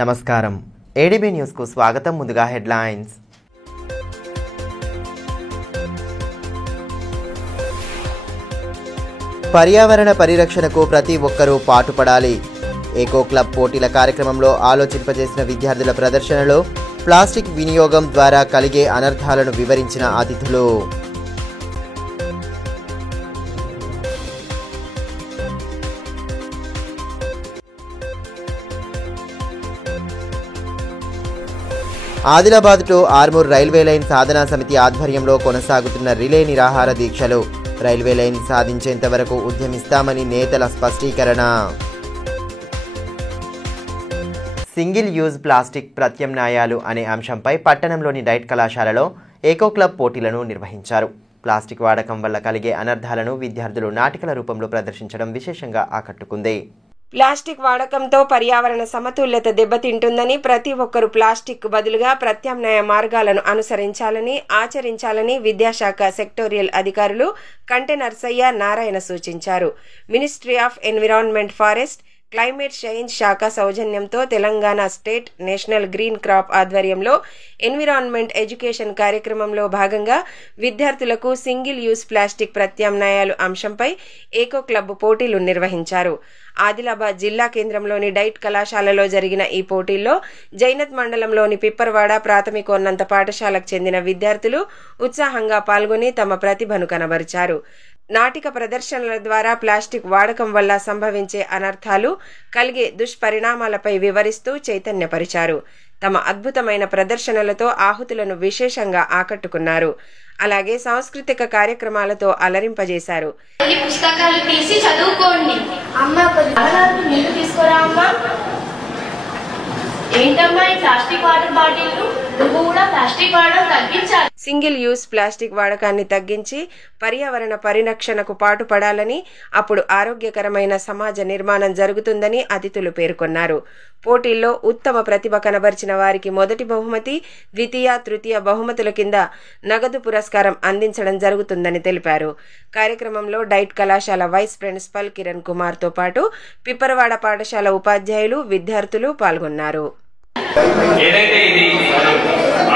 నమస్కారం ADB news కు స్వాగతం. ముందుగా హెడ్లైన్స్. పర్యావరణ పరిరక్షణకు ప్రతి ఒక్కరూ పాటుపడాలి. ఏకో క్లబ్ పోటీల కార్యక్రమంలో ఆలోచింపజేసిన విద్యార్థుల ప్రదర్శనలో ప్లాస్టిక్ వినియోగం ద్వారా కలిగే అనర్థాలను వివరించిన అతిథులు. Adilabad to Armoor railway line సాధనా సమితి ఆధ్వర్యంలో కొనసాగుతున్న రిలే నిరాహార దీక్షలు. రైల్వే లైన్ సాధించేంత వరకు ఉద్యమిస్తామని నేతల స్పష్టీకరణ. సింగిల్ యూజ్ ప్లాస్టిక్ ప్రత్యామ్నాయాలు అనే అంశంపై పట్టణంలోని డైట్ కళాశాలలో ఏకో క్లబ్ పోటీలను నిర్వహించారు. ప్లాస్టిక్ వాడకం వల్ల కలిగే అనర్థాలను విద్యార్థులు నాటికల రూపంలో ప్రదర్శించడం విశేషంగా ఆకట్టుకుంది. ప్లాస్టిక్ వాడకంతో పర్యావరణ సమతుల్యత దెబ్బతింటుందని, ప్రతి ఒక్కరూ ప్లాస్టిక్ బదులుగా ప్రత్యామ్నాయ మార్గాలను అనుసరించాలని, ఆచరించాలని విద్యాశాఖ సెక్టోరియల్ అధికారులు కంటె నర్సయ్య, నారాయణ సూచించారు. Ministry of environment, forest, climate change శాఖ సౌజన్యంతో Telangana state national green crop ఆధ్వర్యంలో ఎన్విరాన్మెంట్ ఎడ్యుకేషన్ కార్యక్రమంలో భాగంగా విద్యార్థులకు సింగిల్ యూజ్ ప్లాస్టిక్ ప్రత్యామ్నాయాలు అంశంపై ఏకో క్లబ్ పోటీలు నిర్వహించారు. ఆదిలాబాద్ జిల్లా కేంద్రంలోని డైట్ కళాశాలలో జరిగిన ఈ పోటీల్లో జైనత్ మండలంలోని పిప్పర్వాడ ప్రాథమికోన్నత పాఠశాలకు చెందిన విద్యార్థులు ఉత్సాహంగా పాల్గొని తమ ప్రతిభను కనబరిచారు. నాటిక ప్రదర్శనల ద్వారా ప్లాస్టిక్ వాడకం వల్ల సంభవించే అనర్థాలు, కలిగే దుష్పరిణామాలపై వివరిస్తూ చైతన్యపరిచారు. తమ అద్భుతమైన ప్రదర్శనలతో ఆహుతులను విశేషంగా ఆకట్టుకున్నారు. అలాగే సాంస్కృతిక కార్యక్రమాలతో అలరింపజేశారు. ఈ పుస్తకాలు తీసి చదువుకోండి. నీళ్లు తీసుకురా అమ్మా. ఏంటమ్మా ఈ ప్లాస్టిక్ వాటర్ బాటిల్? నువ్వు కూడా ప్లాస్టిక్ వాడడం తగ్గించాలి. సింగిల్ యూజ్ ప్లాస్టిక్ వాడకాన్ని తగ్గించి పర్యావరణ పరిరక్షణకు పాటుపడాలని, అప్పుడు ఆరోగ్యకరమైన సమాజ నిర్మాణం జరుగుతుందని అతిథులు పేర్కొన్నారు. పోటీల్లో ఉత్తమ ప్రతిభ కనబరిచిన వారికి మొదటి బహుమతి, ద్వితీయ, తృతీయ బహుమతుల కింద నగదు పురస్కారం అందించడం జరుగుతుందని తెలిపారు. కార్యక్రమంలో డైట్ కళాశాల వైస్ ప్రిన్సిపల్ కిరణ్ కుమార్ తో పాటు పిప్పరవాడ పాఠశాల ఉపాధ్యాయులు, విద్యార్థులు పాల్గొన్నారు. ఏదైతే ఇది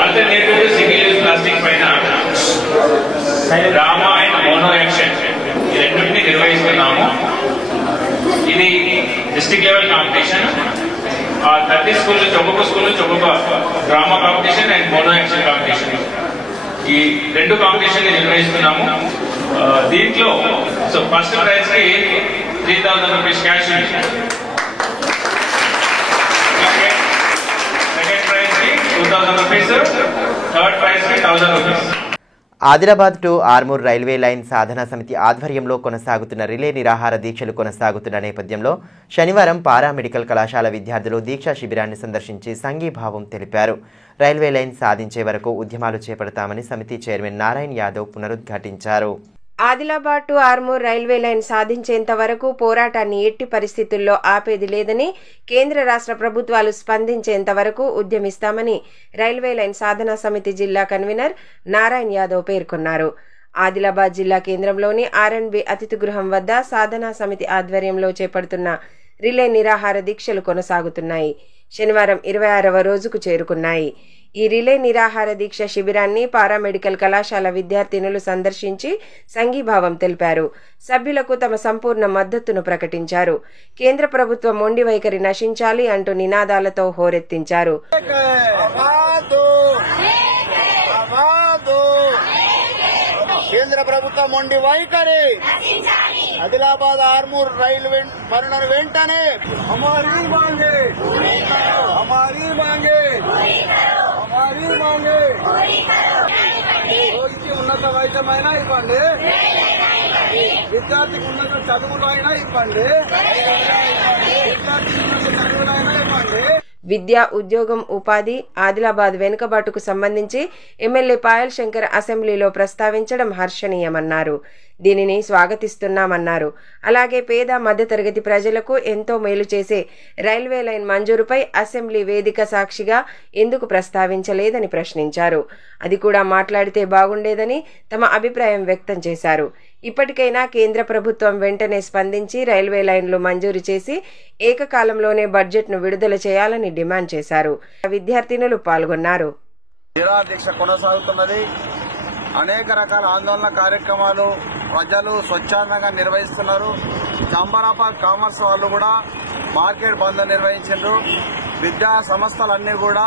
alternative to single use plastic పైన డ్రామా అండ్ మోనో యాక్షన్ ఈ రెండింటిని నిర్వహిస్తున్నాము. ఇది డిస్ట్రిక్ట్ లెవెల్ కాంపిటీషన్. 30 స్కూల్ నుంచి ఒక్కొక్క drama competition and mono action competition, ఈ రెండు కాంపిటీషన్ నిర్వహిస్తున్నాము. దీంట్లో ఫస్ట్ ప్రైజ్ కి 3000 rupees cash, Adilabad to Armoor railway line సాధనా సమితి ఆధ్వర్యంలో కొనసాగుతున్న రిలే నిరాహార దీక్షలు కొనసాగుతున్న నేపథ్యంలో శనివారం పారామెడికల్ కళాశాల విద్యార్థులు దీక్షా శిబిరాన్ని సందర్శించి సంఘీభావం తెలిపారు. రైల్వే లైన్ సాధించే వరకు ఉద్యమాలు చేపడతామని సమితి చైర్మన్ నారాయణ యాదవ్ పునరుద్ఘాటించారు. Adilabad to Armoor railway line సాధించేంత వరకు పోరాటాన్ని ఎట్టి పరిస్థితుల్లో ఆపేది లేదని, కేంద్ర రాష్ట్ర ప్రభుత్వాలు స్పందించేంత వరకు ఉద్యమిస్తామని రైల్వే లైన్ సాధనా సమితి జిల్లా కన్వీనర్ నారాయణ యాదవ్ పేర్కొన్నారు. ఆదిలాబాద్ జిల్లా కేంద్రంలోని ఆర్ఎండ్బి అతిథి గృహం వద్ద సాధనా సమితి ఆధ్వర్యంలో చేపడుతున్న రిలే నిరాహార దీక్షలు కొనసాగుతున్నాయి. శనివారం 26వ రోజుకు చేరుకున్నాయి. ఈ రిలే నిరాహార దీక్ష శిబిరాన్ని పారామెడికల్ కళాశాల విద్యార్థినులు సందర్శించి సంఘీభావం తెలిపారు. సభ్యులకు తమ సంపూర్ణ మద్దతును ప్రకటించారు. కేంద్ర ప్రభుత్వం మొండి వైఖరి నశించాలి అంటూ నినాదాలతో హోరెత్తించారు. కేంద్ర ప్రభుత్వం మొండి వైఖరి, ఆదిలాబాద్ ఆర్మూర్ రైలు మరణం వెంటనే హమారీ మాంగే రోజుకి ఉన్నత వైద్యమైనా ఇవ్వండి, విద్యార్థికి ఉన్నత చదువులు అయినా ఇవ్వండి, విద్యార్థికి ఉన్నత చదువులైనా ఇవ్వండి. విద్య, ఉద్యోగం, ఉపాధి, ఆదిలాబాద్ వెనుకబాటుకు సంబంధించి ఎమ్మెల్యే పాయల్ శంకర్ అసెంబ్లీలో ప్రస్తావించడం హర్షణీయమన్నారు. దీనిని స్వాగతిస్తున్నామన్నారు. అలాగే పేద మధ్యతరగతి ప్రజలకు ఎంతో మేలు చేసే రైల్వే లైన్ మంజూరుపై అసెంబ్లీ వేదిక సాక్షిగా ఎందుకు ప్రస్తావించలేదని ప్రశ్నించారు. అది కూడా మాట్లాడితే బాగుండేదని తమ అభిప్రాయం వ్యక్తం చేశారు. ఇప్పటికైనా కేంద్ర ప్రభుత్వం వెంటనే స్పందించి రైల్వే లైన్లు మంజూరు చేసి ఏకకాలంలోనే బడ్జెట్ను విడుదల చేయాలని డిమాండ్ చేశారు. విద్యార్థినులు పాల్గొన్నారు. దీక్ష కొనసాగుతున్నది. అనేక రకాల ఆందోళన కార్యక్రమాలు ప్రజలు స్వచ్ఛందంగా నిర్వహిస్తున్నారు. ఛాంబర్ ఆఫ్ కామర్స్ వాళ్ళు కూడా మార్కెట్ బంద్ నిర్వహించారు. విద్యా సంస్థలన్నీ కూడా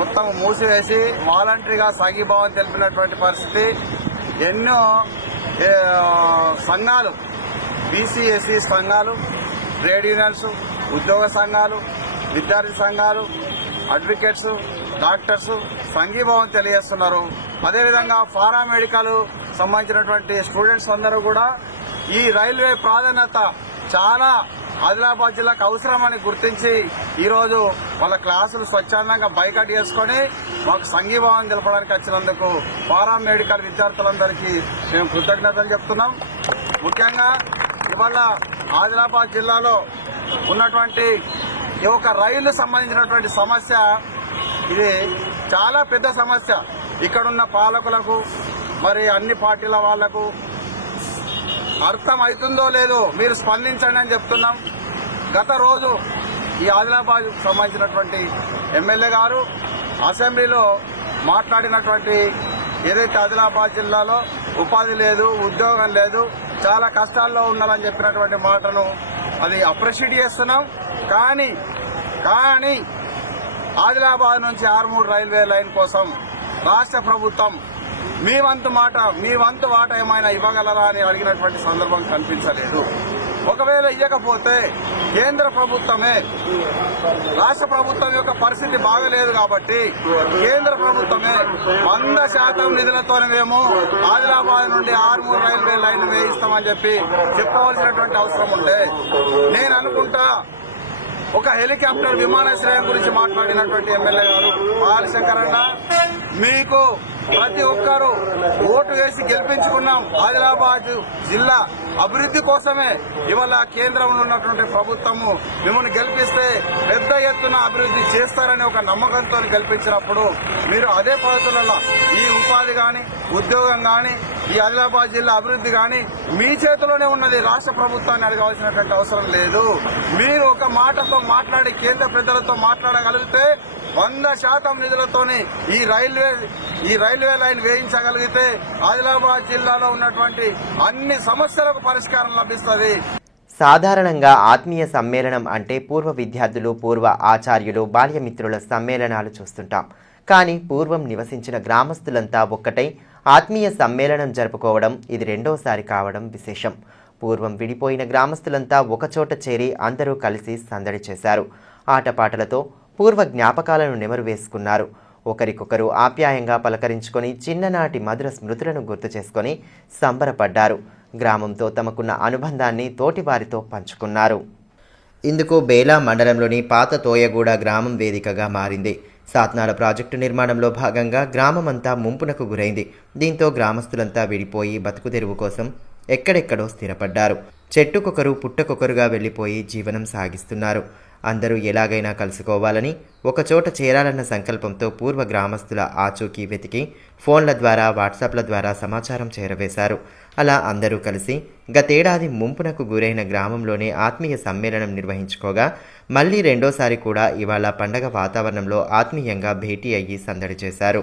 మొత్తం మూసివేసి వాలంటరీగా సంఘీభావం తెలిపినటువంటి పరిస్థితి. ఎన్నో సంఘాలు, బీసీ ఎస్సీ సంఘాలు, ట్రేడ్ యూనియన్స్, ఉద్యోగ సంఘాలు, విద్యార్థి సంఘాలు, అడ్వకేట్స్, డాక్టర్స్ సంఘీభావం తెలియజేస్తున్నారు. అదేవిధంగా పారామెడికల్ సంబంధించినటువంటి స్టూడెంట్స్ అందరూ కూడా ఈ రైల్వే ప్రాధాన్యత చాలా ఆదిలాబాద్ జిల్లాకు అవసరమని గుర్తించి ఈరోజు వాళ్ళ క్లాసులు స్వచ్ఛందంగా బైకట్ చేసుకుని మాకు సంఘీభావం తెలపడానికి వచ్చినందుకు పారామెడికల్ విద్యార్థులందరికీ మేము కృతజ్ఞతలు చెప్తున్నాం. ముఖ్యంగా ఇవాళ ఆదిలాబాద్ జిల్లాలో ఉన్నటువంటి ఈ ఒక రైలు సంబంధించినటువంటి సమస్య, ఇది చాలా పెద్ద సమస్య. ఇక్కడున్న పాలకులకు మరి అన్ని పార్టీల వాళ్లకు అర్థం అవుతుందో లేదో మీరు స్పందించండి అని చెప్తున్నాం. గత రోజు ఈ ఆదిలాబాద్ సంబంధించినటువంటి ఎమ్మెల్యే గారు అసెంబ్లీలో మాట్లాడినటువంటి ఏదైతే ఆదిలాబాద్ జిల్లాలో ఉపాధి లేదు, ఉద్యోగం లేదు, చాలా కష్టాల్లో ఉండాలని చెప్పినటువంటి మాటను అది అప్రిషియేట్ చేస్తున్నాం. కానీ ఆదిలాబాద్ నుంచి ఆర్మూర్ రైల్వే లైన్ కోసం రాష్ట్ర ప్రభుత్వం మీ వంతు వాట ఏమైనా ఇవ్వగలరా అని అడిగినటువంటి సందర్భం కనిపించలేదు. ఒకవేళ ఇవ్వకపోతే కేంద్ర ప్రభుత్వమే, రాష్ట్ర ప్రభుత్వం యొక్క పరిస్థితి బాగలేదు కాబట్టి కేంద్ర ప్రభుత్వమే 100% నిధులతోనే మేము ఆదిలాబాద్ నుండి ఆర్మూర్ రైల్వే లైన్ వేయిస్తామని చెప్పి చెప్పవలసినటువంటి అవసరం ఉంటే, నేను అనుకుంటా ఒక హెలికాప్టర్ విమానాశ్రయం గురించి మాట్లాడినటువంటి ఎమ్మెల్యే గారు బాలశంకరన్న, మీకు ప్రతి ఒక్కరూ ఓటు వేసి గెలిపించుకున్నాం. ఆదిలాబాద్ జిల్లా అభివృద్ధి కోసమే ఇవాళ కేంద్రంలో ఉన్నటువంటి ప్రభుత్వము మిమ్మల్ని గెలిపిస్తే పెద్ద ఎత్తున అభివృద్ధి చేస్తారని ఒక నమ్మకంతో గెలిపించినప్పుడు మీరు అదే పద్ధతులలో ఈ ఉపాధి గాని, ఉద్యోగం గాని, ఈ ఆదిలాబాద్ జిల్లా అభివృద్ధి గాని మీ చేతిలోనే ఉన్నది. రాష్ట్ర ప్రభుత్వాన్ని అడగవలసినటువంటి అవసరం లేదు. మీరు ఒక మాటతో మాట్లాడి కేంద్ర పెద్దలతో మాట్లాడగలిగితే 100% నిధులతోనే ఈ రైల్వే లైన్ వేయించగలిగితే ఆదిలాబాద్ జిల్లాలో ఉన్నటువంటి అన్ని సమస్యలకు పరిష్కారం లభిస్తుంది. సాధారణంగా ఆత్మీయ సమ్మేళనం అంటే పూర్వ విద్యార్థులు, పూర్వ ఆచార్యులు, బాల్యమిత్రుల సమ్మేళనాలు చూస్తుంటాం. కానీ పూర్వం నివసించిన గ్రామస్తులంతా ఒక్కటై ఆత్మీయ సమ్మేళనం జరుపుకోవడం ఇది రెండోసారి కావడం విశేషం. పూర్వం విడిపోయిన గ్రామస్తులంతా ఒకచోట చేరి అందరూ కలిసి సందడి చేశారు. ఆటపాటలతో పూర్వ జ్ఞాపకాలను నెమరు వేసుకున్నారు. ఒకరికొకరు ఆప్యాయంగా పలకరించుకొని చిన్ననాటి మధుర స్మృతులను గుర్తు చేసుకొని సంబరపడ్డారు. గ్రామంతో తమకున్న అనుబంధాన్ని తోటివారితో పంచుకున్నారు. ఇందుకు బేలా మండలంలోని పాత తోయగూడ గ్రామం వేదికగా మారింది. సాత్నాల ప్రాజెక్టు నిర్మాణంలో భాగంగా గ్రామమంతా ముంపునకు గురైంది. దీంతో గ్రామస్తులంతా విడిపోయి బతుకు తెరువు కోసం ఎక్కడెక్కడో స్థిరపడ్డారు. చెట్టుకొకరు పుట్టకొకరుగా వెళ్లిపోయి జీవనం సాగిస్తున్నారు. అందరూ ఎలాగైనా కలుసుకోవాలని, ఒకచోట చేరాలన్న సంకల్పంతో పూర్వ గ్రామస్తుల ఆచూకీ వెతికి ఫోన్ల ద్వారా, వాట్సాప్ల ద్వారా సమాచారం చేరవేశారు. అలా అందరూ కలిసి గతేడాది ముంపునకు గురైన గ్రామంలోనే ఆత్మీయ సమ్మేళనం నిర్వహించుకోగా మళ్లీ రెండోసారి కూడా ఇవాళ పండగ వాతావరణంలో ఆత్మీయంగా భేటీ అయ్యి సందడి చేశారు.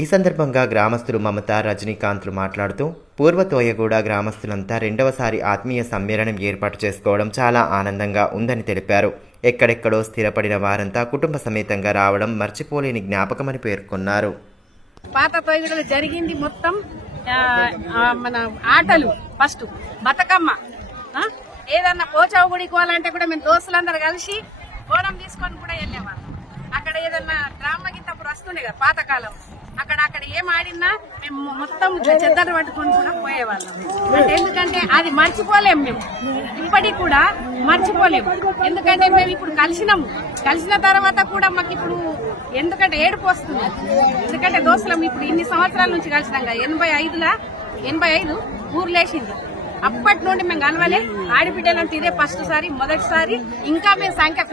ఈ సందర్భంగా గ్రామస్తులు మమత, రజనీకాంత్లు మాట్లాడుతూ పూర్వ తోయగూడ గ్రామస్తులంతా రెండవసారి ఆత్మీయ సమ్మేళనం ఏర్పాటు చేసుకోవడం చాలా ఆనందంగా ఉందని తెలిపారు. ఎక్కడెక్కడో స్థిరపడిన వారంతా కుటుంబ సమేతంగా రావడం మర్చిపోలేని జ్ఞాపకమని పేర్కొన్నారు. పాత తోయగూడలో జరిగింది మొత్తం మన ఆటలు, ఫస్ట్ బతుకమ్మ, ఏదన్నా పోచావు గుడికి పోవాలంటే కూడా మేము దోస్తులందరూ కలిసి బోనం తీసుకొని కూడా వెళ్ళేవాళ్ళం. అక్కడ ఏదన్నా డ్రామా గీత అప్పుడు వస్తుండే కదా పాతకాలం, అక్కడ ఏం ఆడినా మేము మొత్తం చెద్దరు పట్టుకొని కూడా పోయేవాళ్ళం. అంటే ఎందుకంటే అది మర్చిపోలేము, మేము ఇప్పటికి కూడా మర్చిపోలేము. ఎందుకంటే మేము ఇప్పుడు కలిసిన తర్వాత కూడా మాకు ఇప్పుడు ఎందుకంటే ఏడుపు వస్తుంది. ఎందుకంటే దోస్తులం ఇప్పుడు ఇన్ని సంవత్సరాల నుంచి కలిసినాం కదా, 85 ఊర్లేసింది. అప్పటి నుండి మేము కలవలే. ఆడిబిడ్డలంటే ఇదే ఫస్ట్ సారి, మొదటిసారి. ఇంకా మేము సంఖ్య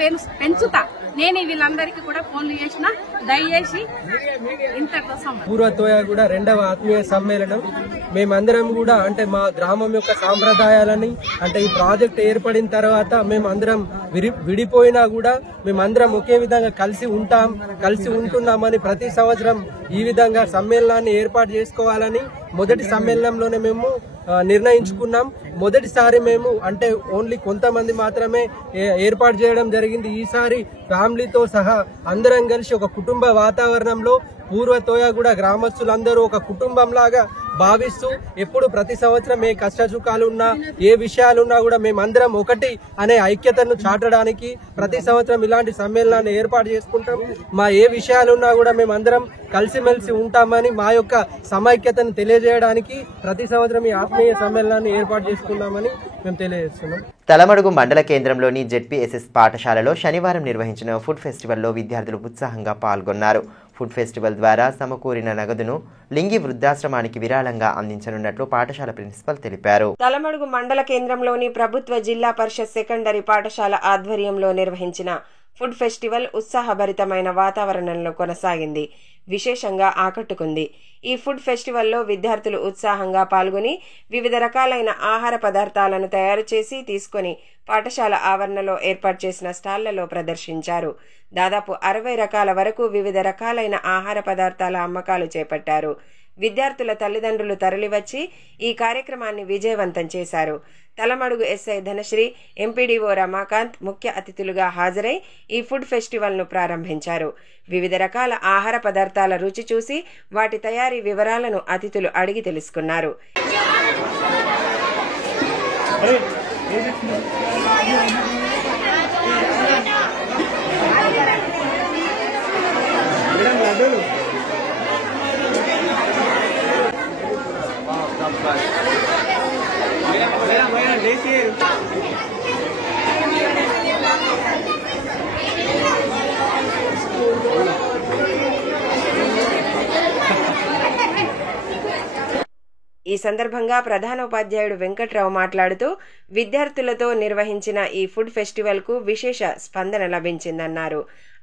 పెంచుతా. నేను వీళ్ళందరికీ కూడా ఫోన్లు చేసిన, దయచేసి ఇంతటితో పూర్వ తోయగూడ రెండవ ఆత్మీయ సమ్మేళనం. మేమందరం కూడా అంటే మా గ్రామం యొక్క సాంప్రదాయాలని, అంటే ఈ ప్రాజెక్ట్ ఏర్పడిన తర్వాత మేమందరం విడిపోయినా కూడా మేమందరం ఒకే విధంగా కలిసి ఉంటున్నామని ప్రతి సంవత్సరం ఈ విధంగా సమ్మేళనాన్ని ఏర్పాటు చేసుకోవాలని మొదటి సమ్మేళనంలోనే మేము నిర్ణయించుకున్నాం. మొదటిసారి మేము అంటే ఓన్లీ కొంతమంది మాత్రమే ఏర్పాటు చేయడం జరిగింది. ఈసారి ఫ్యామిలీతో సహా అందరం కలిసి ఒక కుటుంబ వాతావరణంలో పూర్వ తోయగూడ గ్రామస్తులందరూ ఒక కుటుంబంలాగా భావిస్తూ ఎప్పుడు ప్రతి సంవత్సరం ఏ కష్టసుఖాలున్నా ఏ విషయాలున్నా కూడా మేమందరం ఒకటి అనే ఐక్యతను చాటడానికి ప్రతి సంవత్సరం ఇలాంటి సమ్మేళనాన్ని ఏర్పాటు చేసుకుంటాం. మా ఏ విషయాలున్నా కూడా మేమందరం కలిసిమెలిసి ఉంటామని మా యొక్క సమైక్యతను తెలియజేయడానికి ప్రతి సంవత్సరం ఈ ఆత్మీయ సమ్మేళనాన్ని ఏర్పాటు చేసుకున్నామని మేము తెలియజేస్తున్నాం. తలమడుగు మండల కేంద్రంలోని జెడ్పీఎస్ఎస్ పాఠశాలలో శనివారం నిర్వహించిన ఫుడ్ ఫెస్టివల్లో విద్యార్థులు ఉత్సాహంగా పాల్గొన్నారు. ఫుడ్ ఫెస్టివల్ ద్వారా సమకూరిన నగదును లింగి వృద్ధాశ్రమానికి విరాళంగా అందించనున్నట్లు పాఠశాల ప్రిన్సిపల్ తెలిపారు. తలమడుగు మండల కేంద్రంలోని ప్రభుత్వ జిల్లా పరిషత్ సెకండరీ పాఠశాల ఆధ్వర్యంలో నిర్వహించిన ఫుడ్ ఫెస్టివల్ ఉత్సాహభరితమైన వాతావరణంలో కొనసాగింది. విశేషంగా ఆకట్టుకుంది. ఈ ఫుడ్ ఫెస్టివల్లో విద్యార్థులు ఉత్సాహంగా పాల్గొని వివిధ రకాలైన ఆహార పదార్థాలను తయారు చేసి తీసుకొని పాఠశాల ఆవరణలో ఏర్పాటు చేసిన స్టాళ్లలో ప్రదర్శించారు. దాదాపు 60 రకాల వరకు వివిధ రకాలైన ఆహార పదార్థాల అమ్మకాలు చేపట్టారు. విద్యార్థుల తల్లిదండ్రులు తరలివచ్చి ఈ కార్యక్రమాన్ని విజయవంతం చేశారు. తలమడుగు ఎస్ఐ ధనశ్రీ, ఎంపీడీఓ రమాకాంత్ ముఖ్య అతిథులుగా హాజరై ఈ ఫుడ్ ఫెస్టివల్ను ప్రారంభించారు. వివిధ రకాల ఆహార పదార్థాల రుచి చూసి వాటి తయారీ వివరాలను అతిథులు అడిగి తెలుసుకున్నారు. ఈ సందర్భంగా ప్రధానోపాధ్యాయుడు వెంకట్రావు మాట్లాడుతూ విద్యార్థులతో నిర్వహించిన ఈ ఫుడ్ ఫెస్టివల్కు విశేష స్పందన లభించిందన్నారు.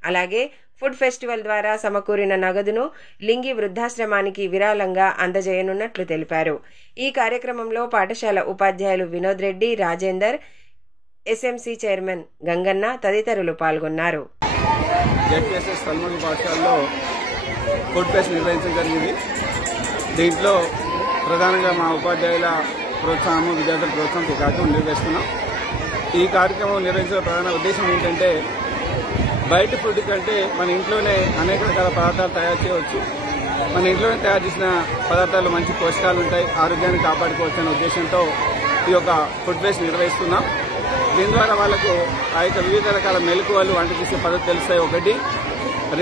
అలాగే ఫుడ్ ఫెస్టివల్ ద్వారా సమకూరిన నగదును లింగి వృద్ధాశ్రమానికి విరాళంగా అందజేయనున్నట్లు తెలిపారు. ఈ కార్యక్రమంలో పాఠశాల ఉపాధ్యాయులు వినోద్ రెడ్డి, రాజేందర్, ఎస్ఎంసీ చైర్మన్ గంగన్న తదితరులు పాల్గొన్నారు. జెడ్పీఎస్ఎస్ తలమడుగు పాఠశాలలో ఫుడ్ ఫెస్ట్ నిర్వహించడం జరిగింది. దీంట్లో ప్రధానంగా మా ఉపాధ్యాయుల ప్రోత్సాహము, విద్యార్థుల ప్రోత్సాహం ఈ కార్యక్రమం నిర్వహిస్తున్నాం. ఈ కార్యక్రమం నిర్వహించిన ప్రధాన ఉద్దేశం ఏంటంటే బయట ఫుడ్ కంటే మన ఇంట్లోనే అనేక రకాల పదార్థాలు తయారు చేయవచ్చు. మన ఇంట్లోనే తయారు చేసిన పదార్థాలు మంచి పోషకాలు ఉంటాయి, ఆరోగ్యాన్ని కాపాడుకోవచ్చు అనే ఉద్దేశంతో ఈ యొక్క ఫుడ్ ఫెస్ట్ నిర్వహిస్తున్నాం. దీని ద్వారా వాళ్ళకు ఆ యొక్క వివిధ రకాల మెలకువలు వంట చేసే పద్ధతి తెలుస్తాయి. ఒకటి.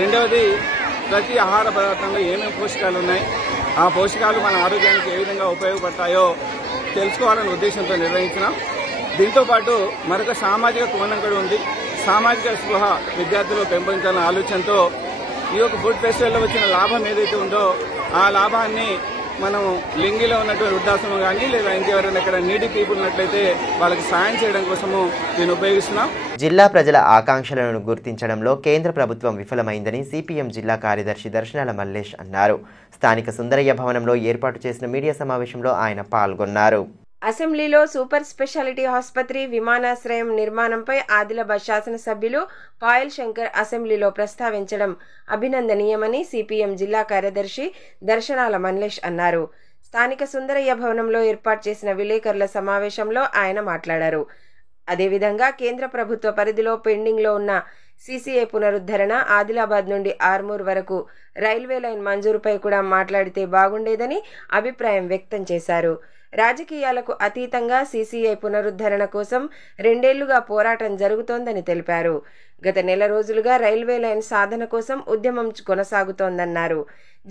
రెండవది, ప్రతి ఆహార పదార్థంలో ఏమేమి పోషకాలు ఉన్నాయి, ఆ పోషకాలు మన ఆరోగ్యానికి ఏ విధంగా ఉపయోగపడతాయో తెలుసుకోవాలనే ఉద్దేశంతో నిర్వహించినాం. దీంతో పాటు మరొక సామాజిక కోణం కూడా ఉంది. సామాజిక స్పృహ విద్యార్థులు పెంపొందించాలనే ఆలోచనతో ఈ యొక్క ఫుడ్ ఫెస్టివల్లో వచ్చిన లాభం ఏదైతే ఉందో ఆ లాభాన్ని మనం లింగిలో ఉన్నటువంటి వృద్ధాశ్రమం కానీ లేదా ఇంకెవరైనా ఇక్కడ నీడీ పీపుల్ ఉన్నట్లయితే వాళ్ళకి సాయం చేయడం కోసము దీన్ని ఉపయోగిస్తున్నాం. జిల్లా ప్రజల ఆకాంక్షలను గుర్తించడంలో కేంద్ర ప్రభుత్వం విఫలమైందని సిపిఎం జిల్లా కార్యదర్శి దర్శనాల మల్లేష్ అన్నారు. స్థానిక సుందరయ్య భవనంలో ఏర్పాటు చేసిన మీడియా సమావేశంలో ఆయన పాల్గొన్నారు. అసెంబ్లీలో సూపర్ స్పెషాలిటీ ఆసుపత్రి విమానాశ్రయం నిర్మాణంపై ఆదిలాబాద్ శాసనసభ్యులు పాయల్ శంకర్ అసెంబ్లీలో ప్రస్తావించడం అభినందనీయమని సిపిఎం జిల్లా కార్యదర్శి దర్శనాల మన్లేష్ అన్నారు. స్థానిక సుందరయ్య భవనంలో ఏర్పాటు చేసిన విలేకరుల సమావేశంలో ఆయన మాట్లాడారు. అదేవిధంగా కేంద్ర ప్రభుత్వ పరిధిలో పెండింగ్లో ఉన్న సీసీఐ పునరుద్ధరణ, ఆదిలాబాద్ నుండి ఆర్మూర్ వరకు రైల్వే లైన్ మంజూరుపై కూడా మాట్లాడితే బాగుండేదని అభిప్రాయం వ్యక్తం చేశారు. రాజకీయాలకు అతీతంగా సీసీఐ పునరుద్ధరణ కోసం 2 ఏళ్లుగా పోరాటం జరుగుతోందని తెలిపారు. గత నెల రోజులుగా రైల్వే లైన్ సాధన కోసం ఉద్యమం కొనసాగుతోందన్నారు.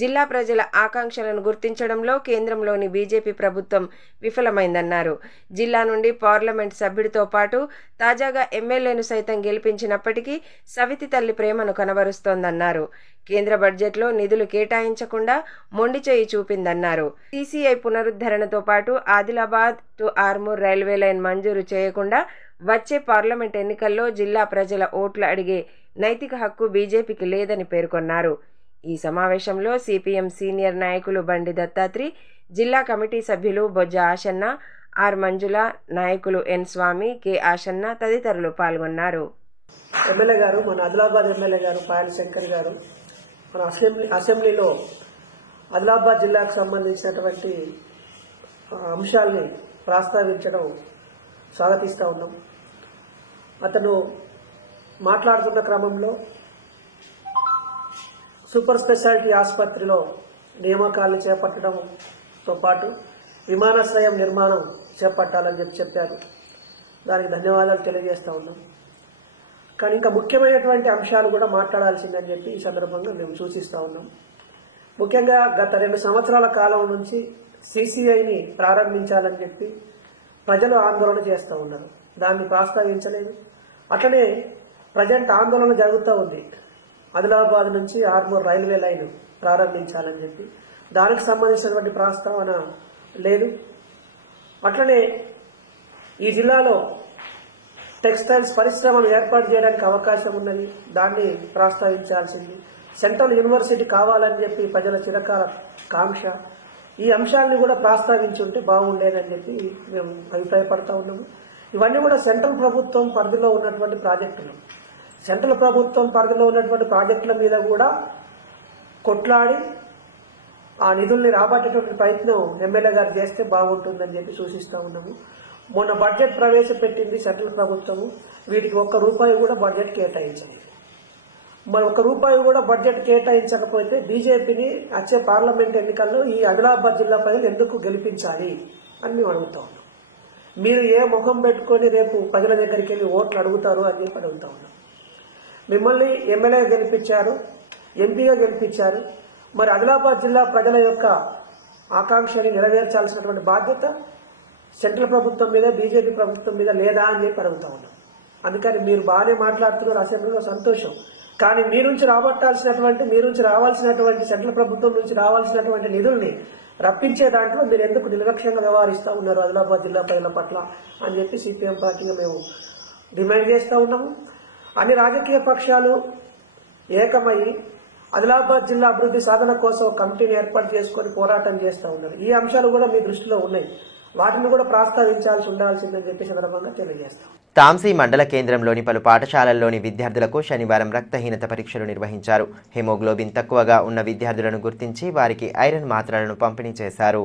జిల్లా ప్రజల ఆకాంక్షలను గుర్తించడంలో కేంద్రంలోని బీజేపీ ప్రభుత్వం విఫలమైందన్నారు. జిల్లా నుండి పార్లమెంట్ సభ్యుడితో పాటు తాజాగా ఎమ్మెల్యేను సైతం గెలిపించినప్పటికీ సవితి తల్లి ప్రేమను కనబరుస్తోందన్నారు. కేంద్ర బడ్జెట్లో నిధులు కేటాయించకుండా మొండి చేయి చూపిందన్నారు. సీసీఐ పునరుద్ధరణతో పాటు Adilabad to Armoor railway line మంజూరు చేయకుండా వచ్చే పార్లమెంట్ ఎన్నికల్లో జిల్లా ప్రజల ఓట్లు అడిగే నైతిక హక్కు బీజేపీకి లేదని పేర్కొన్నారు. ఈ సమావేశంలో సిపిఎం సీనియర్ నాయకులు బండి దత్తాత్రి, జిల్లా కమిటీ సభ్యులు బొజ్జ ఆశన్న, ఆర్ మంజుల, నాయకులు ఎన్ స్వామి, కె ఆశన్న తదితరులు పాల్గొన్నారు. ఎమ్మెల్యే గారు, మన ఆదిలాబాద్ ఎమ్మెల్యే గారు పాయల్ శంకర్ గారు మన అసెంబ్లీలో ఆదిలాబాద్ జిల్లాకు సంబంధించినటువంటి అంశాల్ని ప్రస్తావించడం స్వాగతిస్తూ ఉన్నాం. అతను మాట్లాడుతున్న క్రమంలో సూపర్ స్పెషాలిటీ ఆసుపత్రిలో నియామకాలను చేపట్టడంతో పాటు విమానాశ్రయం నిర్మాణం చేపట్టాలని చెప్పారు. దానికి ధన్యవాదాలు తెలియజేస్తూ ఉన్నాం. కానీ ఇంకా ముఖ్యమైనటువంటి అంశాలు కూడా మాట్లాడాల్సిందని చెప్పి ఈ సందర్భంగా మేము సూచిస్తూ ఉన్నాం. ముఖ్యంగా గత 2 సంవత్సరాల కాలం నుంచి సీసీఐని ప్రారంభించాలని చెప్పి ప్రజలు ఆందోళన చేస్తూ ఉన్నారు. దాన్ని ప్రస్తావించలేదు. అట్లనే ప్రజెంట్ ఆందోళన జరుగుతూ ఉంది. ఆదిలాబాద్ నుంచి ఆర్మూర్ రైల్వే లైన్ ప్రారంభించాలని చెప్పి దానికి సంబంధించినటువంటి ప్రస్తావన లేదు. అట్లనే ఈ జిల్లాలో టెక్స్టైల్స్ పరిశ్రమను ఏర్పాటు చేయడానికి అవకాశం ఉన్నది. దాన్ని ప్రస్తావించాల్సింది. సెంట్రల్ యూనివర్సిటీ కావాలని చెప్పి ప్రజల చిరకాల కాంక్ష. ఈ అంశాన్ని కూడా ప్రస్తావించుంటే బాగుండేదని చెప్పి మేము అభిప్రాయపడతా ఉన్నాము. ఇవన్నీ కూడా సెంట్రల్ ప్రభుత్వం పరిధిలో ఉన్నటువంటి ప్రాజెక్టులు. సెంట్రల్ ప్రభుత్వం పరిధిలో ఉన్నటువంటి ప్రాజెక్టుల మీద కూడా కొట్లాడి ఆ నిధుల్ని రాబట్టేటువంటి ప్రయత్నం ఎమ్మెల్యే గారు చేస్తే బాగుంటుందని చెప్పి సూచిస్తూ ఉన్నాము. మొన్న బడ్జెట్ ప్రవేశపెట్టింది సెంట్రల్ ప్రభుత్వము. వీటికి ₹1 కూడా బడ్జెట్ కేటాయించలేదు. మరి ₹1 కూడా బడ్జెట్ కేటాయించకపోతే బీజేపీని వచ్చే పార్లమెంట్ ఎన్నికల్లో ఈ ఆదిలాబాద్ జిల్లా ప్రజలు ఎందుకు గెలిపించాలి అని మేము అడుగుతా ఉన్నాం. మీరు ఏ ముఖం పెట్టుకుని రేపు ప్రజల దగ్గరికి వెళ్ళి ఓట్లు అడుగుతారు అని చెప్పి అడుగుతా ఉన్నాం. మిమ్మల్ని ఎమ్మెల్యేగా గెలిపించారు, ఎంపీగా గెలిపించారు. మరి ఆదిలాబాద్ జిల్లా ప్రజల యొక్క ఆకాంక్షని నెరవేర్చాల్సినటువంటి బాధ్యత సెంట్రల్ ప్రభుత్వం మీద, బీజేపీ ప్రభుత్వం మీద లేదా అని చెప్పి అడుగుతా ఉన్నాం. అందుకని మీరు బాగానే మాట్లాడుతున్నారు అసెంబ్లీలో, సంతోషం. కానీ మీ నుంచి రావాల్సినటువంటి సెంట్రల్ ప్రభుత్వం నుంచి రావాల్సినటువంటి నిధుల్ని రప్పించే దాంట్లో మీరు ఎందుకు నిర్లక్ష్యంగా వ్యవహరిస్తూ ఉన్నారు ఆదిలాబాద్ జిల్లా ప్రజల పట్ల అని చెప్పి సిపిఎం పార్టీగా మేము డిమాండ్ చేస్తూ ఉన్నాము. అన్ని రాజకీయ పక్షాలు ఏకమయ్యి ఆదిలాబాద్ జిల్లా అభివృద్ధి సాధన కోసం కమిటీని ఏర్పాటు చేసుకుని పోరాటం చేస్తూ ఉన్నారు. ఈ అంశాలు కూడా మీ దృష్టిలో ఉన్నాయి. వాటిని కూడా ఉండాల్సిందని చెప్పి సందర్భంగా తెలియజేస్తాం. తాంసీ మండల కేంద్రంలోని పలు పాఠశాలల్లోని విద్యార్థులకు శనివారం రక్తహీనత పరీక్షలు నిర్వహించారు. హెమోగ్లోబిన్ తక్కువగా ఉన్న విద్యార్థులను గుర్తించి వారికి ఐరన్ మాత్రలను పంపిణీ చేశారు.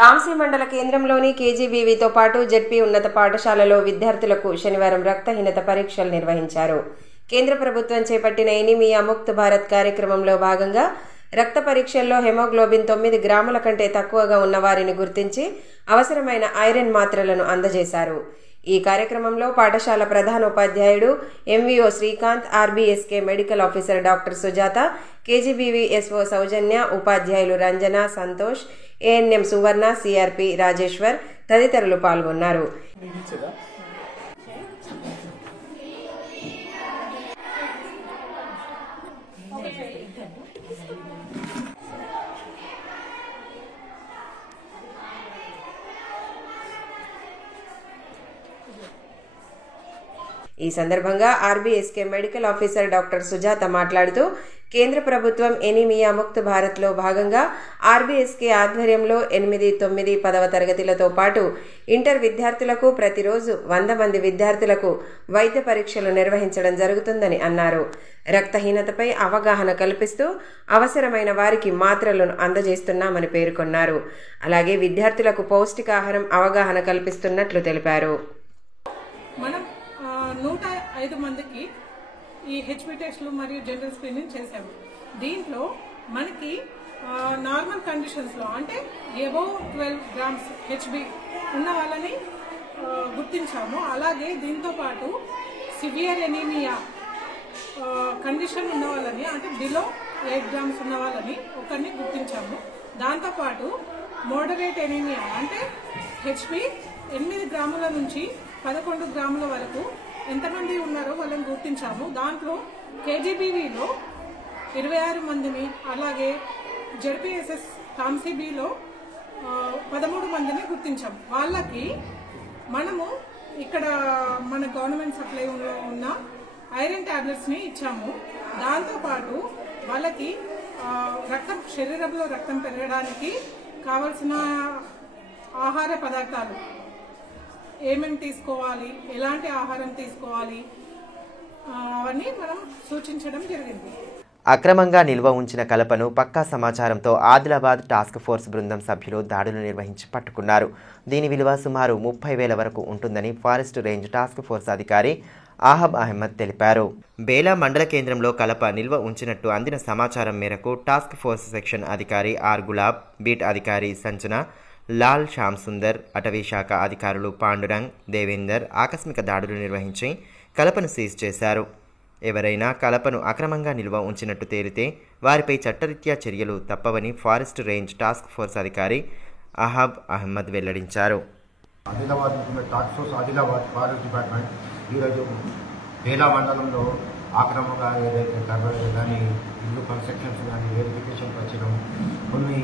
తాంసీ మండల కేంద్రంలోని కేజీబీవీతో పాటు జెడ్పీ ఉన్నత పాఠశాలలో విద్యార్థులకు శనివారం రక్తహీనత పరీక్షలు నిర్వహించారు. కేంద్ర ప్రభుత్వం చేపట్టిన ఎనీమియా ముక్త్ భారత్ కార్యక్రమంలో భాగంగా రక్త పరీక్షల్లో హెమోగ్లోబిన్ 9 గ్రాముల కంటే తక్కువగా ఉన్న వారిని గుర్తించి అవసరమైన ఐరన్ మాత్రలను అందజేశారు. ఈ కార్యక్రమంలో పాఠశాల ప్రధానోపాధ్యాయుడు MVO Srikanth, RBSK medical officer doctor Sujatha, KGBV SO Soujanya, ఉపాధ్యాయులు రంజన, సంతోష్, ఏఎన్ఎం సువర్ణ, సిఆర్పి రాజేశ్వర్ తదితరులు పాల్గొన్నారు. ఈ సందర్భంగా RBSK medical officer doctor Sujatha మాట్లాడుతూ కేంద్ర ప్రభుత్వం ఎనీమియా ముక్త్ భారత్లో భాగంగా ఆర్బీఎస్కే ఆధ్వర్యంలో 8, 9, 10వ తరగతులతో పాటు ఇంటర్ విద్యార్థులకు ప్రతిరోజు 100 మంది విద్యార్థులకు వైద్య పరీక్షలు నిర్వహించడం జరుగుతుందని అన్నారు. రక్తహీనతపై అవగాహన కల్పిస్తూ అవసరమైన వారికి మాత్రలను అందజేస్తున్నామని పేర్కొన్నారు. అలాగే విద్యార్థులకు పౌష్టికాహారం అవగాహన కల్పిస్తున్నట్లు తెలిపారు. మనం 105 మందికి ఈ హెచ్పి టెస్టులు మరియు జనరల్ స్క్రీనింగ్ చేసాము. దీంట్లో మనకి నార్మల్ కండిషన్స్లో అంటే అబోవ్ 12 grams హెచ్బి ఉన్న వాళ్ళని గుర్తించాము. అలాగే దీంతో పాటు సివియర్ ఎనీమియా కండిషన్ ఉన్న వాళ్ళని అంటే బిలో 8 grams ఉన్న వాళ్ళని ఒకరిని గుర్తించాము. దాంతోపాటు మోడరేట్ ఎనీమియా అంటే హెచ్బి 8 గ్రాముల నుంచి 11 గ్రాముల వరకు ఎంతమంది ఉన్నారో వాళ్ళని గుర్తించాము. దాంట్లో కేజీబీవీలో 26 మందిని, అలాగే జెడ్పీఎస్ఎస్ టామ్సీబీలో 13 మందిని గుర్తించాము. వాళ్ళకి మనము ఇక్కడ మన గవర్నమెంట్ సప్లైలో ఉన్న ఐరన్ టాబ్లెట్స్ని ఇచ్చాము. దాంతోపాటు వాళ్ళకి శరీరంలో రక్తం పెరగడానికి కావలసిన ఆహార పదార్థాలు ఏమేమి తీసుకోవాలి, ఎలాంటి ఆహారం తీసుకోవాలి అవన్నీ మనం సూచించడం జరిగింది. అక్రమంగా నిల్వ ఉంచిన కలపను పక్కా సమాచారంతో ఆదిలాబాద్ టాస్క్ ఫోర్స్ బృందం సభ్యులు దాడులు నిర్వహించి పట్టుకున్నారు. దీని విలువ సుమారు 30,000 వరకు ఉంటుందని ఫారెస్ట్ రేంజ్ టాస్క్ ఫోర్స్ అధికారి ఆహబ్ అహ్మద్ తెలిపారు. బేలా మండల కేంద్రంలో కలప నిల్వ ఉంచినట్టు అందిన సమాచారం మేరకు టాస్క్ ఫోర్స్ సెక్షన్ అధికారి ఆర్ గులాబ్, బీట్ అధికారి సంచన, లాల్ శ్యామ్ సుందర్, అటవీ శాఖ అధికారులు పాండురంగ్, దేవేందర్ ఆకస్మిక దాడులు నిర్వహించి కలపను సీజ్ చేశారు. ఎవరైనా కలపను అక్రమంగా నిల్వ ఉంచినట్టు తేలితే వారిపై చట్టరీత్యా చర్యలు తప్పవని ఫారెస్ట్ రేంజ్ టాస్క్ ఫోర్స్ అధికారి అహాబ్ అహ్మద్ వెల్లడించారు. Adilabad task force Adilabad forest department ఈరోజు బేలా మండలంలో ఆక్రమంగా ఏదైతే కర్రలు కానీ ఇల్లు కన్స్ట్రక్షన్స్ కానీ వెరిఫికేషన్కి వచ్చినాం. కొన్ని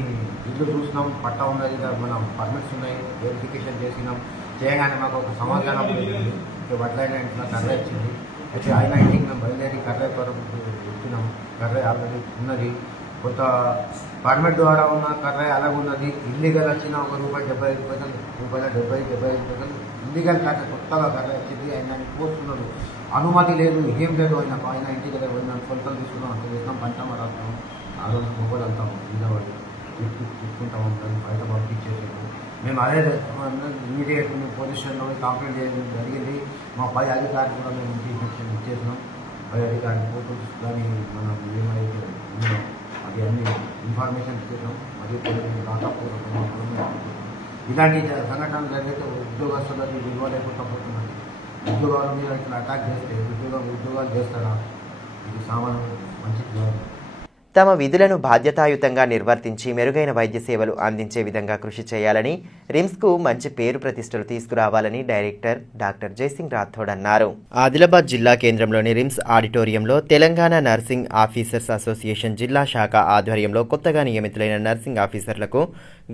ఇల్లు చూసినాం, పట్టా ఉన్నది, మనం పర్మిట్స్ ఉన్నాయి, వెరిఫికేషన్ చేసినాం. చేయగానే మాకు ఒక సమాచారం వచ్చింది, వడ్లైన ఇంట్లో కర్ర ఇచ్చింది. అయితే ఆయన ఇంటికి మేము బయలుదేరి కర్ర ఇచ్చినాం. కర్ర ఆల్రెడీ ఉన్నది, కొంత పర్మిట్ ద్వారా ఉన్న కర్ర అలాగే ఉన్నది. ఇల్లీగల్ వచ్చిన ₹1.75 ఇల్లీగల్ కర్ర కొత్తగా కర్ర వచ్చింది. ఆయన పోస్తున్నాడు, అనుమతి లేదు, ఏం లేదు. ఆయన ఇంటి దగ్గర పోయినా కొలతలు తీసుకున్నాం, అంత చేసినాం, పంచామా రాస్తాం. ఆ రోజు మొబైల్ వెళ్తాము, మీద వాళ్ళు తీసుకుంటాము, బయట పంపించేసాము. మేము అదే ఇమీడియట్ పోలీస్ స్టేషన్లో కంప్లైంట్ చేయడం జరిగింది. మా పై అధికారి కూడా మేము ఇన్ఫెక్షన్ ఇచ్చేసినాం. పై అధికారి ఫోటోస్ కానీ మనం ఏమైతే ఉన్నాం అది అన్ని ఇన్ఫర్మేషన్ ఇచ్చేసాం. మరియు రాకపోవడం ఇలాంటి సంఘటనలు జరిగితే ఉద్యోగస్తులకి విలువ లేకుండా పోతున్నారు. ఉద్యోగాల మీద ఇట్లా అటాక్ చేస్తే ఉద్యోగాలు చేస్తారా? ఇది సామాన్యం మంచిది కాదు. తమ విధులను బాధ్యతాయుతంగా నిర్వర్తించి మెరుగైన వైద్య సేవలు అందించే విధంగా కృషి చేయాలని, రిమ్స్కు మంచి పేరు ప్రతిష్టలు తీసుకురావాలని డైరెక్టర్ డాక్టర్ జయసింగ్ రాథోడ్ అన్నారు. ఆదిలాబాద్ జిల్లా కేంద్రంలోని రిమ్స్ ఆడిటోరియంలో తెలంగాణ నర్సింగ్ ఆఫీసర్స్ అసోసియేషన్ జిల్లా శాఖ ఆధ్వర్యంలో కొత్తగా నియమితులైన నర్సింగ్ ఆఫీసర్లకు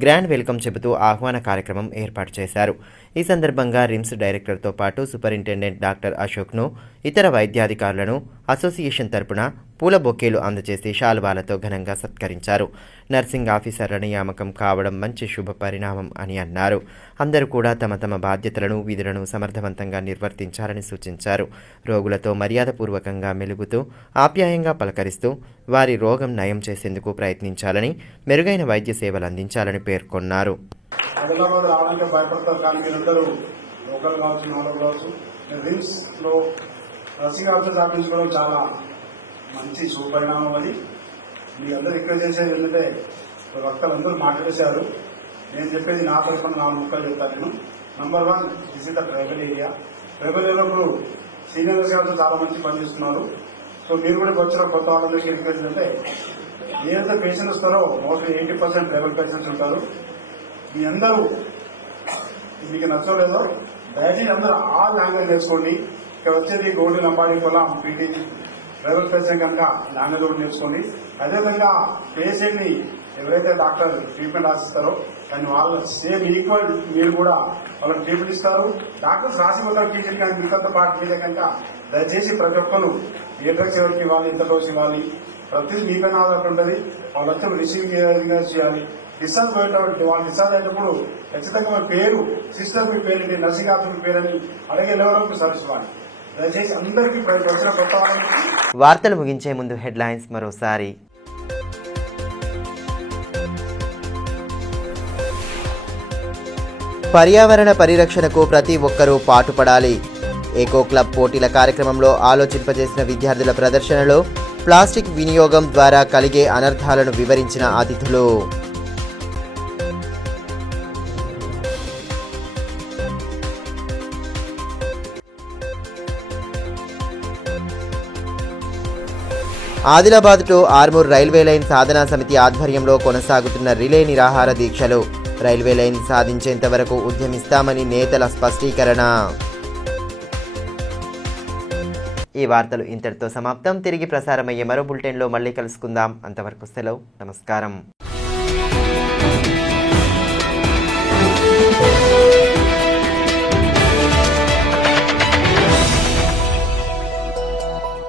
గ్రాండ్ వెల్కమ్ చెబుతూ ఆహ్వాన కార్యక్రమం ఏర్పాటు చేశారు. ఈ సందర్భంగా రిమ్స్ డైరెక్టర్తో పాటు సూపరింటెండెంట్ డాక్టర్ అశోక్ను, ఇతర వైద్యాధికారులను అసోసియేషన్ తరపున పూల బొకేలు అందజేసి శాల్వాలతో ఘనంగా సత్కరించారు. నర్సింగ్ ఆఫీసర్ల నియామకం కావడం మంచి శుభ పరిణామం అని అన్నారు. అందరూ కూడా తమ తమ బాధ్యతలను, విధులను సమర్థవంతంగా నిర్వర్తించాలని సూచించారు. రోగులతో మర్యాదపూర్వకంగా మెలుగుతూ, ఆప్యాయంగా పలకరిస్తూ వారి రోగం నయం చేసేందుకు ప్రయత్నించాలని, మెరుగైన వైద్య సేవలు అందించాలని పేర్కొన్నారు. ఆదిలాబాద్ రావడానికి భయపడతారు, కానీ మీరందరూ లోకల్ కావచ్చు, నాలుగు కావచ్చు, రిమ్స్ లో నర్సింగ్ ఆఫీసర్ స్థాపించుకోవడం చాలా మంచి శుభపరిణామం. అది మీ అందరూ ఇక్కడ చేసేది ఏంటంటే వక్తలందరూ మాట్లాడేశారు. నేను చెప్పేది నా తరఫున 4 ముక్కలు చెప్తాను. నేను number 1, this is the tribal area. Tribal ఏరియాలో సీనియర్ నర్సింగ్ చాలా మంచి పనిచేస్తున్నారు. సో మీరు కూడా వచ్చిన కొత్త వాళ్ళకి ఏంటంటే ఏదైతే పేషెంట్ వస్తారో మోస్ట్లీ 80% ట్రైబల్ పేషెంట్స్ ఉంటారు. మీ అందరూ మీకు నచ్చలేదో దయచేసి అందరూ ఆ లాంగ్వేజ్ నేర్చుకోండి. ఇక్కడ వచ్చేది గోల్డ్ లంబాడి పొలం, పీటీ ప్రైవేట్ పేషెంట్ కనుక నాణ్యత కూడా నేర్చుకోండి. అదేవిధంగా పేషెంట్ ని ఎవరైతే డాక్టర్ ట్రీట్మెంట్ రాసిస్తారో కానీ వాళ్ళ సేమ్ ఈక్వల్ మీరు కూడా వాళ్ళకి ట్రీట్మెంట్ ఇస్తారు. డాక్టర్స్ రాసి మొత్తం ఫీజులు కానీ మీతో పాటు ఫీజే కనుక దయచేసి ప్రతి ఒక్కరు ఏ డ్రగ్స్ ఎవరికి ఇవ్వాలి, ఎంత డోస్ ఇవ్వాలి, ప్రతిదీ మీపైన ఆధారపడి ఉంటుంది. వాళ్ళు వచ్చి రిసీవింగ్ ఏ విధంగా చేయాలి. డిశ్చార్జ్ పోయేటప్పుడు వాళ్ళు డిశ్చార్జ్ అయినప్పుడు ఖచ్చితంగా మీ పేరు, సిస్టర్ మీ పేరు, నర్సింగ్ ఆఫీసర్ మీ పేరని అడిగే లెవెల్ సర్వీస్ ఇవ్వాలి. దయచేసి అందరికీ వచ్చిన కొత్త వార్తలు ముగించే ముందు హెడ్లైన్స్ మరోసారి. పర్యావరణ పరిరక్షణకు ప్రతి ఒక్కరూ పాటుపడాలి. ఏకో క్లబ్ పోటీల కార్యక్రమంలో ఆలోచింపజేసిన విద్యార్థుల ప్రదర్శనలో ప్లాస్టిక్ వినియోగం ద్వారా కలిగే అనర్థాలను వివరించిన అతిథులు. Adilabad to Armoor railway line సాధనా సమితి ఆధ్వర్యంలో కొనసాగుతున్న రిలే నిరాహార దీక్షలు. రైల్వే లైన్ సాధించేంత వరకు ఉద్యమిస్తామని నేతల స్పష్టీకరణ. ఈ వార్తలు ఇంతటితో సమాప్తం. తిరిగి ప్రసారమయ్యే మరో బులెటిన్లో మళ్ళీ కలుసుకుందాం. అంతవరకు సెలవు. నమస్కారం.